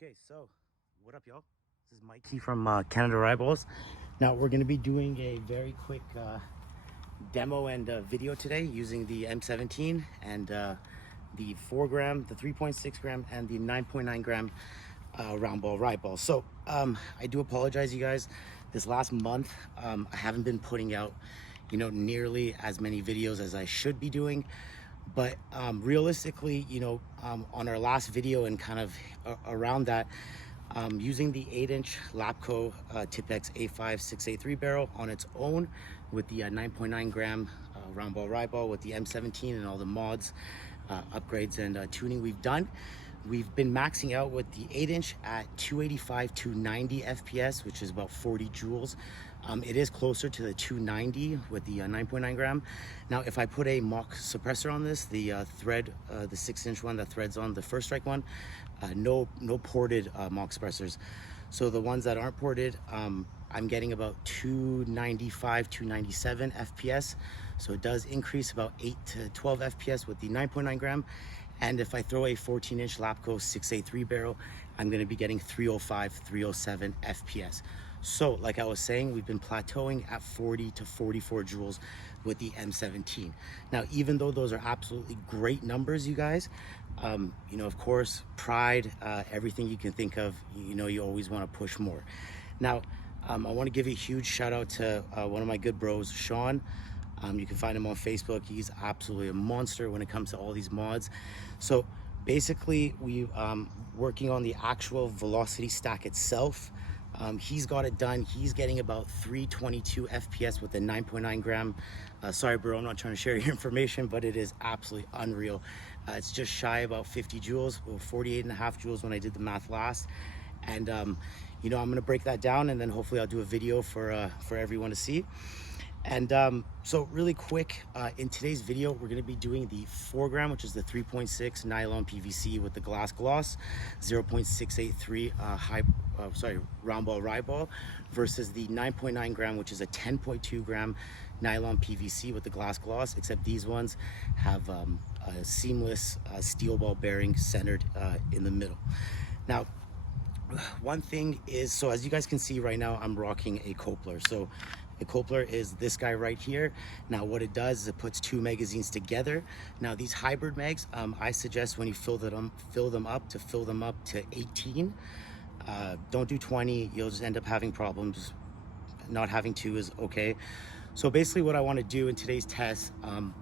Okay, so what up, y'all? This is Mikey from Canada Rivals. Now we're going to be doing a very quick demo and video today using the M17 and the 4 gram, the 3.6 gram, and the 9.9 gram round ball ride ball. So I do apologize, you guys. This last month I haven't been putting out, nearly as many videos as I should be doing. But realistically, on our last video and kind of around that, using the 8-inch Lapco Tipex A5 683 barrel on its own with the 9.9 gram round ball ride ball with the M17 and all the mods, upgrades and tuning we've done. We've been maxing out with the 8-inch at 285, 290 FPS, which is about 40 joules. It is closer to the 290 with the 9.9 gram. Now, if I put a mock suppressor on this, the thread, the 6-inch one that threads on the first strike one, no ported mock suppressors. So the ones that aren't ported, I'm getting about 295, 297 FPS. So it does increase about 8 to 12 FPS with the 9.9 gram. And if I throw a 14-inch Lapco 683 barrel, I'm going to be getting 305, 307 FPS. So like I was saying, we've been plateauing at 40 to 44 joules with the M17. Now, even though those are absolutely great numbers, you guys, of course, pride, everything you can think of, you always want to push more. Now, I want to give a huge shout out to one of my good bros, Sean. You can find him on Facebook. He's absolutely a monster when it comes to all these mods. So basically, we working on the actual velocity stack itself. He's got it done. He's getting about 322 FPS with the 9.9 gram. Sorry, bro, I'm not trying to share your information, but it is absolutely unreal. It's just shy about 50 joules, 48 and a half joules when I did the math last. And I'm gonna break that down, and then hopefully I'll do a video for everyone to see. And so really quick, in today's video, we're going to be doing the 4 gram, which is the 3.6 nylon PVC with the glass gloss, 0.683 round ball ride ball, versus the 9.9 gram, which is a 10.2 gram nylon PVC with the glass gloss, except these ones have a seamless steel ball bearing centered in the middle. Now, one thing is, so as you guys can see right now, I'm rocking a coupler. So the coupler is this guy right here. Now what it does is it puts 2 magazines together. Now these hybrid mags, I suggest when you fill them up to 18. Don't do 20, you'll just end up having problems. Not having 2 is okay. So basically what I want to do in today's test, I'm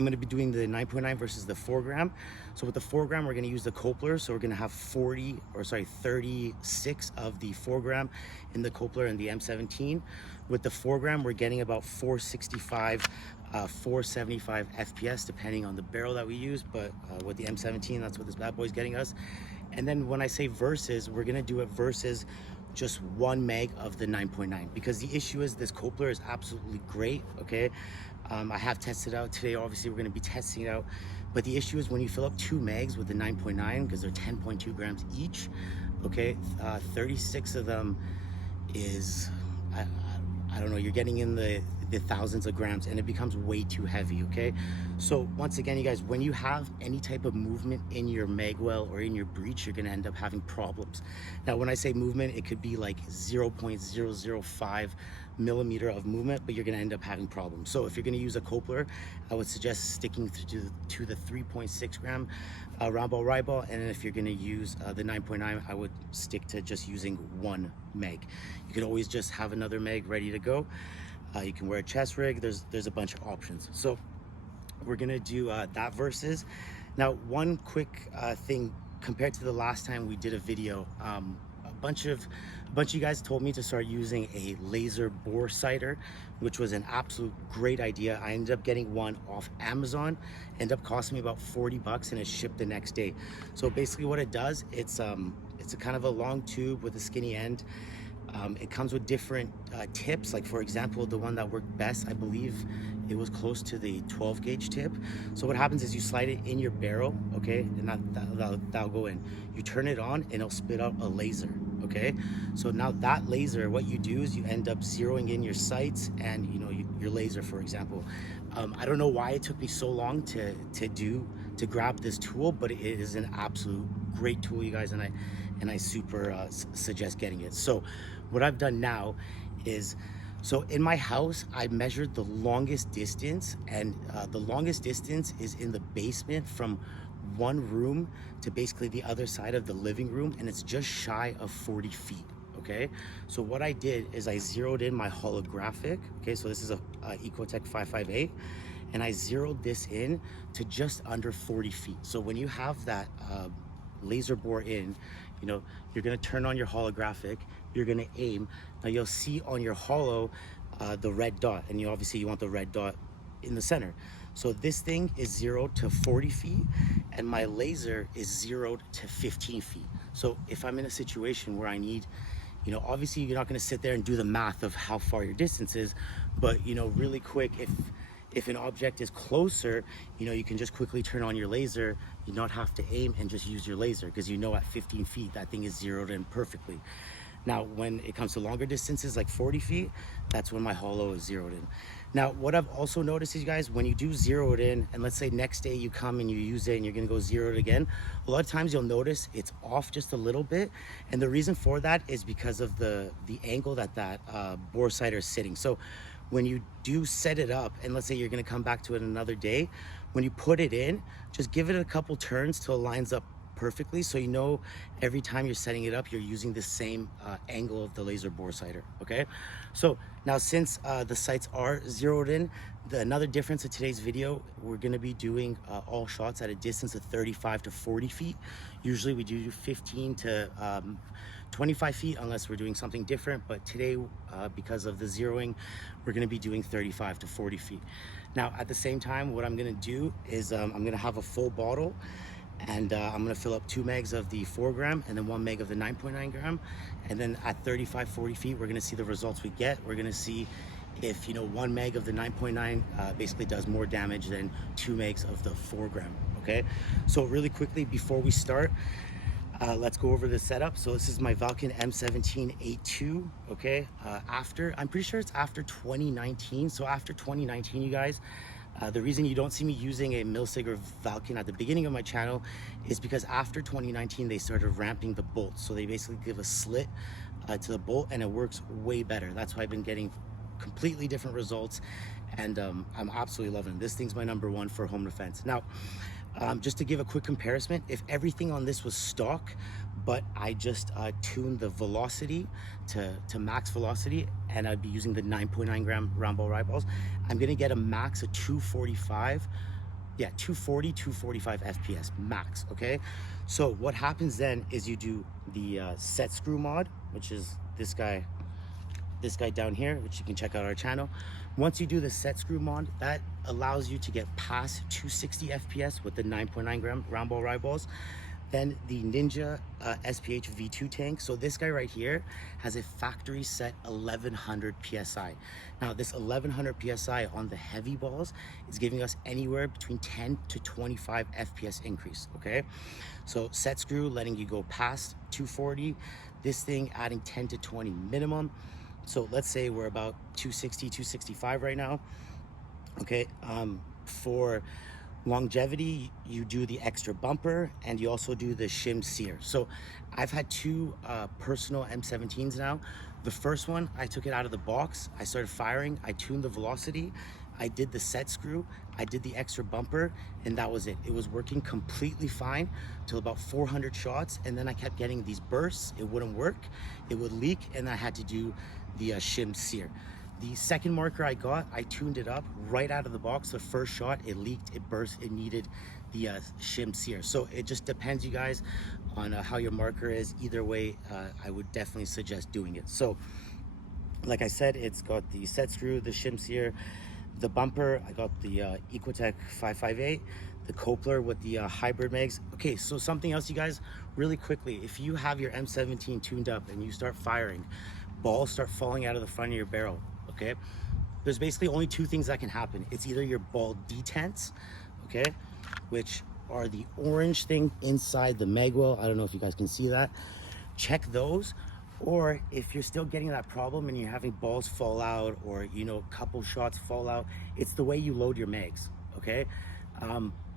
going to be doing the 9.9 versus the 4 gram. So with the 4 gram, we're going to use the coupler. So we're going to have 36 of the 4 gram in the coupler and the M17. With the 4 gram, we're getting about 465, 475 FPS, depending on the barrel that we use. But with the M17, that's what this bad boy's getting us. And then when I say versus, we're going to do it versus just 1 meg of the 9.9, because the issue is this coupler is absolutely great. Okay, I have tested out today. Obviously we're going to be testing it out, but the issue is when you fill up 2 megs with the 9.9, because they're 10.2 grams each, okay, 36 of them is I don't know, you're getting in the thousands of grams, and it becomes way too heavy. Okay, so once again, you guys, when you have any type of movement in your mag well or in your breech, you're going to end up having problems. Now when I say movement, it could be like 0.005 millimeter of movement, but you're going to end up having problems. So if you're going to use a coupler, I would suggest sticking to the 3.6 gram round ball ride ball. And then if you're going to use the 9.9, I would stick to just using 1 meg. You could always just have another meg ready to go. You can wear a chest rig. There's a bunch of options. So we're gonna do that versus. Now, one quick thing compared to the last time we did a video, a bunch of you guys told me to start using a laser bore sighter, which was an absolute great idea. I ended up getting one off Amazon, ended up costing me about 40 bucks, and it's shipped the next day. So basically what it does, it's a kind of a long tube with a skinny end. It comes with different tips, like for example, the one that worked best, I believe it was close to the 12 gauge tip. So what happens is you slide it in your barrel, okay, and that'll go in. You turn it on and it'll spit out a laser, okay? So now that laser, what you do is you end up zeroing in your sights and your laser, for example. I don't know why it took me so long to grab this tool, but it is an absolute great tool, you guys, and I super suggest getting it. So what I've done now is, so in my house, I measured the longest distance, and the longest distance is in the basement from one room to basically the other side of the living room, and it's just shy of 40 feet. Okay, so what I did is I zeroed in my holographic. Okay, so this is a Ecotech 558, and I zeroed this in to just under 40 feet. So when you have that laser bore in, you know, you're gonna turn on your holographic, you're gonna aim. Now you'll see on your holo the red dot, and you want the red dot in the center. So this thing is 0 to 40 feet, and my laser is 0 to 15 feet. So if I'm in a situation where I need, you know, obviously you're not going to sit there and do the math of how far your distance is, but, you know, really quick, if an object is closer, you know, you can just quickly turn on your laser, you not have to aim, and just use your laser, because you know at 15 feet that thing is zeroed in perfectly. Now, when it comes to longer distances, like 40 feet, that's when my holo is zeroed in. Now, what I've also noticed is, you guys, when you do zero it in, and let's say next day you come and you use it and you're gonna go zero it again, a lot of times you'll notice it's off just a little bit. And the reason for that is because of the angle that bore sighter is sitting. So when you do set it up, and let's say you're gonna come back to it another day, when you put it in, just give it a couple turns till it lines up perfectly, so you know every time you're setting it up, you're using the same angle of the laser bore sighter. Okay, so now since the sights are zeroed in, another difference in today's video, we're going to be doing all shots at a distance of 35 to 40 feet. Usually we do 15 to 25 feet unless we're doing something different, but today because of the zeroing, we're going to be doing 35 to 40 feet. Now at the same time, what I'm going to do is I'm going to have a full bottle, and I'm going to fill up 2 megs of the 4 gram and then 1 meg of the 9.9 gram. And then at 35, 40 feet, we're going to see the results we get. We're going to see if, you know, 1 meg of the 9.9 basically does more damage than 2 megs of the 4 gram. Okay, so really quickly before we start, let's go over the setup. So this is my Valken M17 8.2. Okay, I'm pretty sure it's after 2019. So after 2019, you guys, the reason you don't see me using a Milsig or Valken at the beginning of my channel is because after 2019 they started ramping the bolts. So they basically give a slit to the bolt, and it works way better. That's why I've been getting completely different results, and I'm absolutely loving it. This thing's my #1 for home defense. Now, just to give a quick comparison, if everything on this was stock, but I just tuned the velocity to max velocity, and I'd be using the 9.9 gram round ball ride balls, I'm gonna get a max of 245, 245 FPS max. Okay, so what happens then is you do the set screw mod, which is this guy down here, which you can check out our channel. Once you do the set screw mod, that allows you to get past 260 FPS with the 9.9 gram round ball ride balls. Then the Ninja SPH V2 tank. So this guy right here has a factory set 1100 PSI. Now this 1100 PSI on the heavy balls is giving us anywhere between 10 to 25 FPS increase. Okay, so set screw letting you go past 240. This thing adding 10 to 20 minimum. So let's say we're about 260, 265 right now. Okay, for longevity, you do the extra bumper, and you also do the shim sear. So I've had 2 personal M17s now. The first one, I took it out of the box, I started firing, I tuned the velocity, I did the set screw, I did the extra bumper, and that was it. It was working completely fine till about 400 shots, and then I kept getting these bursts. It wouldn't work, it would leak, and I had to do the shim sear. The second marker I got, I tuned it up right out of the box. The first shot, it leaked, it burst, it needed the shim sear. So it just depends, you guys, on how your marker is. Either way, I would definitely suggest doing it. So like I said, it's got the set screw, the shim sear, the bumper. I got the Ecotech 558, the Coupler with the hybrid mags. Okay, so something else, you guys, really quickly, if you have your M17 tuned up and you start firing, balls start falling out of the front of your barrel. Okay, there's basically only 2 things that can happen. It's either your ball detents, okay, which are the orange thing inside the mag well. I don't know if you guys can see that. Check those. Or if you're still getting that problem and you're having balls fall out, or, you know, a couple shots fall out, it's the way you load your mags. Okay,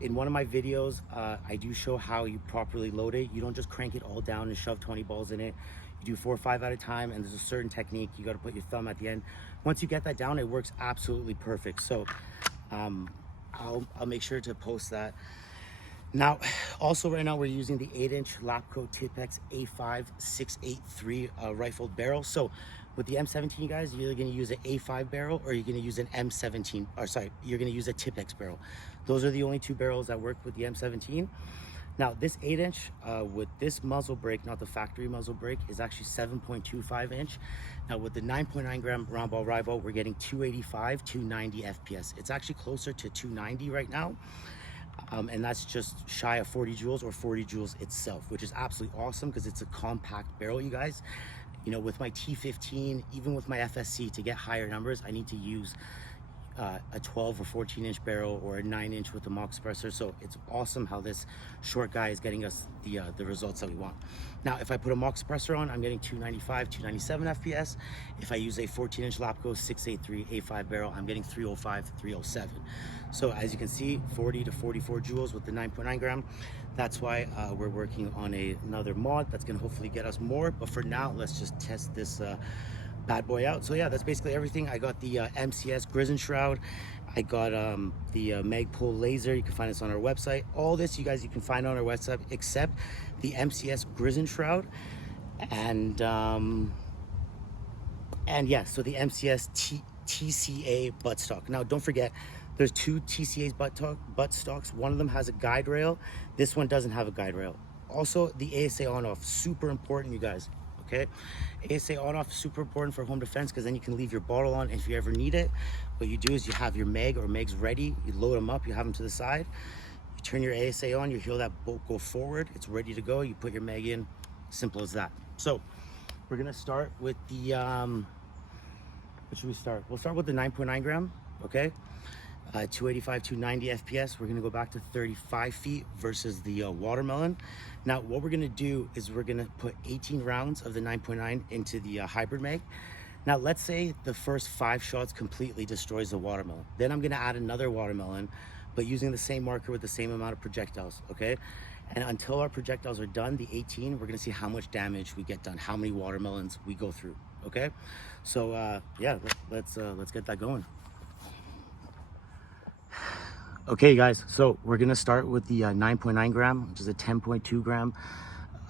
in one of my videos, I do show how you properly load it. You don't just crank it all down and shove 20 balls in it. You do 4 or 5 at a time, and there's a certain technique. You got to put your thumb at the end. Once you get that down, it works absolutely perfect. So I'll make sure to post that. Now, also right now we're using the 8-inch Lapco Tipex A5 683 rifled barrel. So with the M17, guys, you're either going to use an A5 barrel or you're going to use an M17, or sorry, you're going to use a Tipex barrel. Those are the only two barrels that work with the M17. Now, this 8-inch with this muzzle brake, not the factory muzzle brake, is actually 7.25 inch. Now, with the 9.9 gram round ball rifle, we're getting 285, 290 FPS. It's actually closer to 290 right now. And that's just shy of 40 joules or 40 joules itself, which is absolutely awesome because it's a compact barrel, you guys. You know, with my T15, even with my FSC, to get higher numbers, I need to use a 12 or 14 inch barrel or a 9 inch with the MAGFED suppressor. So it's awesome how this short guy is getting us the results that we want. Now, if I put a MAGFED suppressor on, I'm getting 295, 297 FPS. If I use a 14 inch Lapco 683 A5 barrel, I'm getting 305, 307. So as you can see, 40 to 44 joules with the 9.9 gram. That's why we're working on another mod that's gonna hopefully get us more. But for now, let's just test this bad boy out. So yeah, that's basically everything. I got the MCS Grizzin Shroud. I got the Magpul laser. You can find this on our website. All this, you guys, you can find on our website except the MCS Grizzin Shroud and yeah, so the MCS TCA buttstock. Now, don't forget, there's two TCA's buttstocks. One of them has a guide rail. This one doesn't have a guide rail. Also, the ASA on-off, super important, you guys. Okay, ASA on-off, super important for home defense because then you can leave your bottle on if you ever need it. What you do is you have your mag or mags ready. You load them up. You have them to the side. You turn your ASA on. You hear that bolt go forward. It's ready to go. You put your mag in. Simple as that. So we're gonna start with the what should we start? We'll start with the 9.9 gram. Okay. 285, 290 FPS. We're gonna go back to 35 feet versus the watermelon. Now, what we're gonna do is we're gonna put 18 rounds of the 9.9 into the hybrid mag. Now, let's say the first 5 shots completely destroys the watermelon. Then I'm gonna add another watermelon, but using the same marker with the same amount of projectiles, okay? And until our projectiles are done, the 18, we're gonna see how much damage we get done, how many watermelons we go through, okay? So yeah, let's get that going. Okay, guys, so we're gonna start with the 9.9 gram, which is a 10.2 gram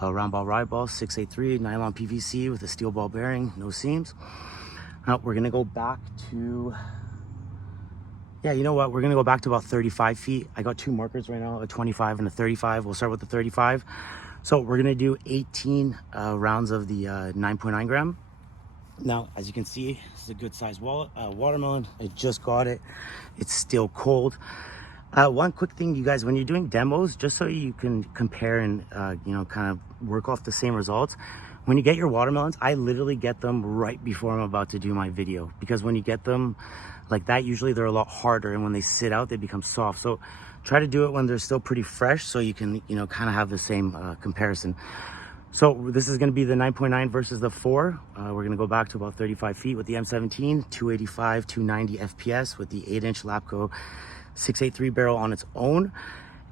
round ball ride ball, 683 nylon PVC with a steel ball bearing, no seams. Now we're gonna go back to, yeah, you know what? We're gonna go back to about 35 feet. I got 2 markers right now, a 25 and a 35. We'll start with the 35. So we're gonna do 18 rounds of the 9.9 gram. Now, as you can see, this is a good sized watermelon. I just got it. It's still cold. One quick thing, you guys, when you're doing demos, just so you can compare and, you know, kind of work off the same results, when you get your watermelons, I literally get them right before I'm about to do my video, because when you get them like that, usually they're a lot harder, and when they sit out, they become soft. So try to do it when they're still pretty fresh so you can, you know, kind of have the same comparison. So this is going to be the 9.9 versus the 4. We're going to go back to about 35 feet with the M17, 285, 290 FPS with the 8-inch Lapco 683 barrel on its own.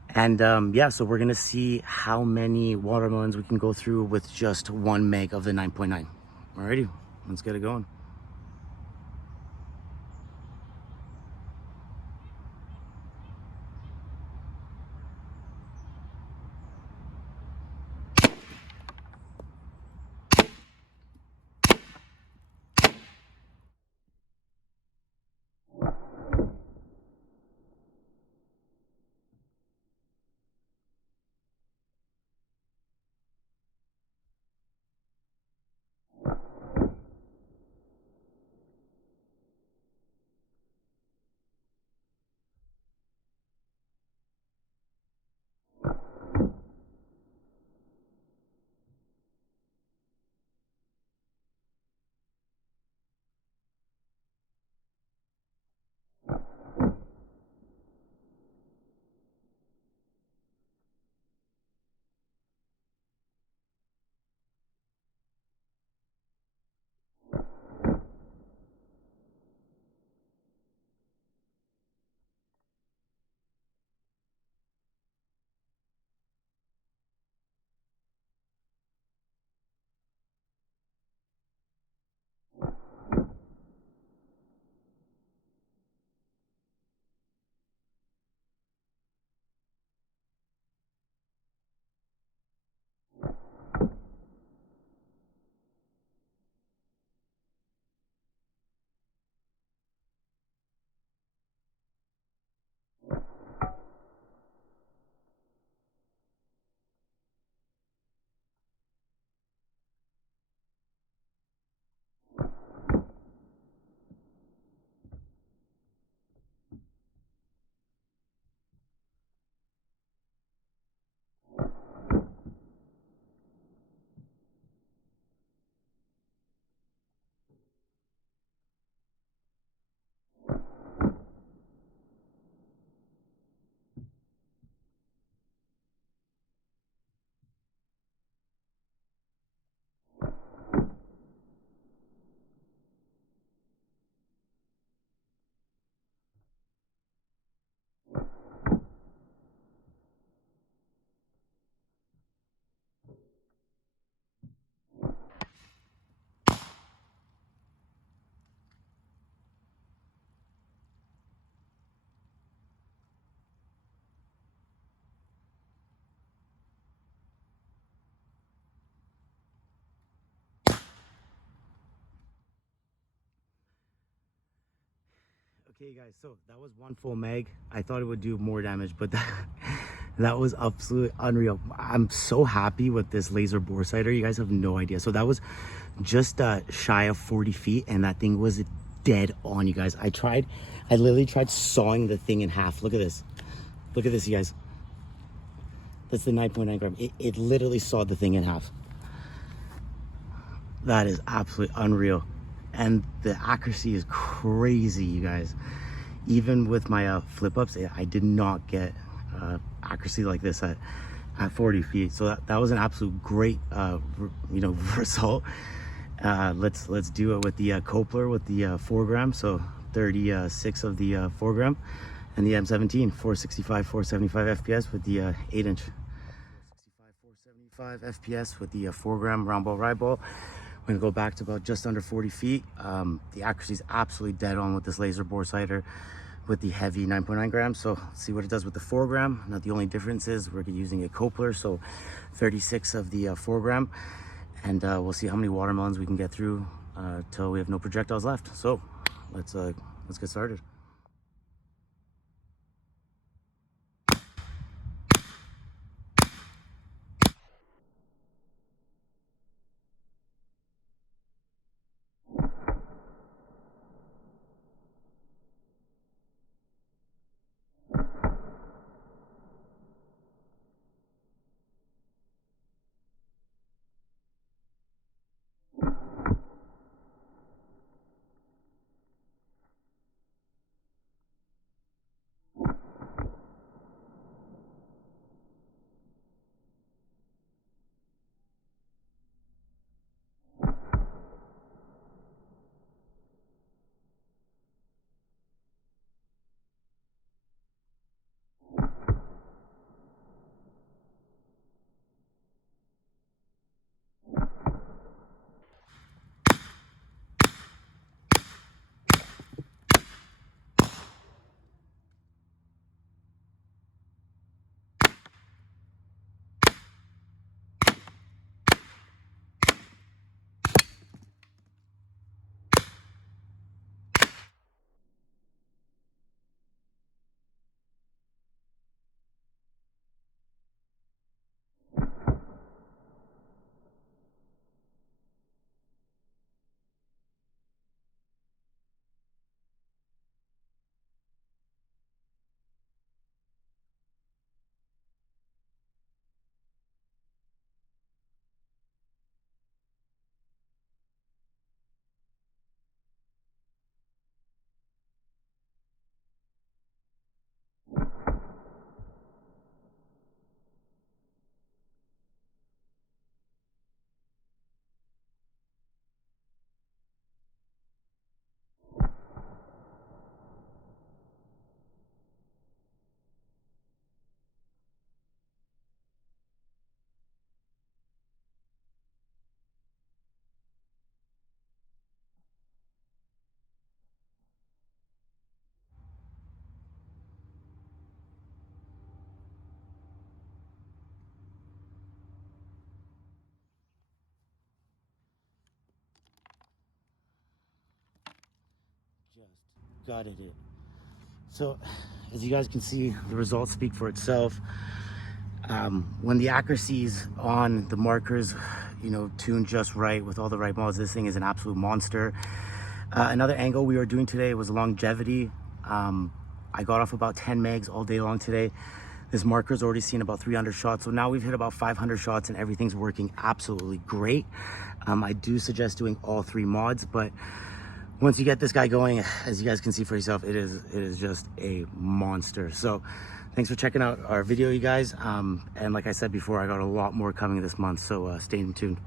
And yeah, so we're gonna see how many watermelons we can go through with just 1 meg of the 9.9. Alrighty, let's get it going. Okay, guys, so that was one full mag. I thought it would do more damage, but that was absolutely unreal. I'm so happy with this laser bore sighter. You guys have no idea. So that was just shy of 40 feet, and that thing was dead on, you guys. I literally tried sawing the thing in half. Look at this. Look at this, you guys. That's the 9.9 gram. It literally sawed the thing in half. That is absolutely unreal. And the accuracy is crazy, you guys. Even with my flip ups, I did not get accuracy like this at 40 feet. So that was an absolute great, result. Let's do it with the Coupler with the 4 gram. So 36 of the 4 gram, and the M17 465, 475 FPS with the 8-inch. 465, 475 FPS with the 4 gram round ball ride ball. We're gonna go back to about just under 40 feet. The accuracy is absolutely dead on with this laser bore sighter with the heavy 9.9 grams. So let's see what it does with the 4 gram. Now the only difference is we're using a Coupler, so 36 of the 4 gram. And we'll see how many watermelons we can get through till we have no projectiles left. So let's get started. Just gutted it. So as you guys can see, the results speak for itself. When the accuracy's on, the markers, tuned just right with all the right models, this thing is an absolute monster. Another angle we were doing today was longevity. I got off about 10 megs all day long today. This marker's already seen about 300 shots. So now we've hit about 500 shots and everything's working absolutely great. I do suggest doing all 3 mods, but once you get this guy going, as you guys can see for yourself, it is just a monster. So thanks for checking out our video, you guys. And like I said before, I got a lot more coming this month, so stay tuned.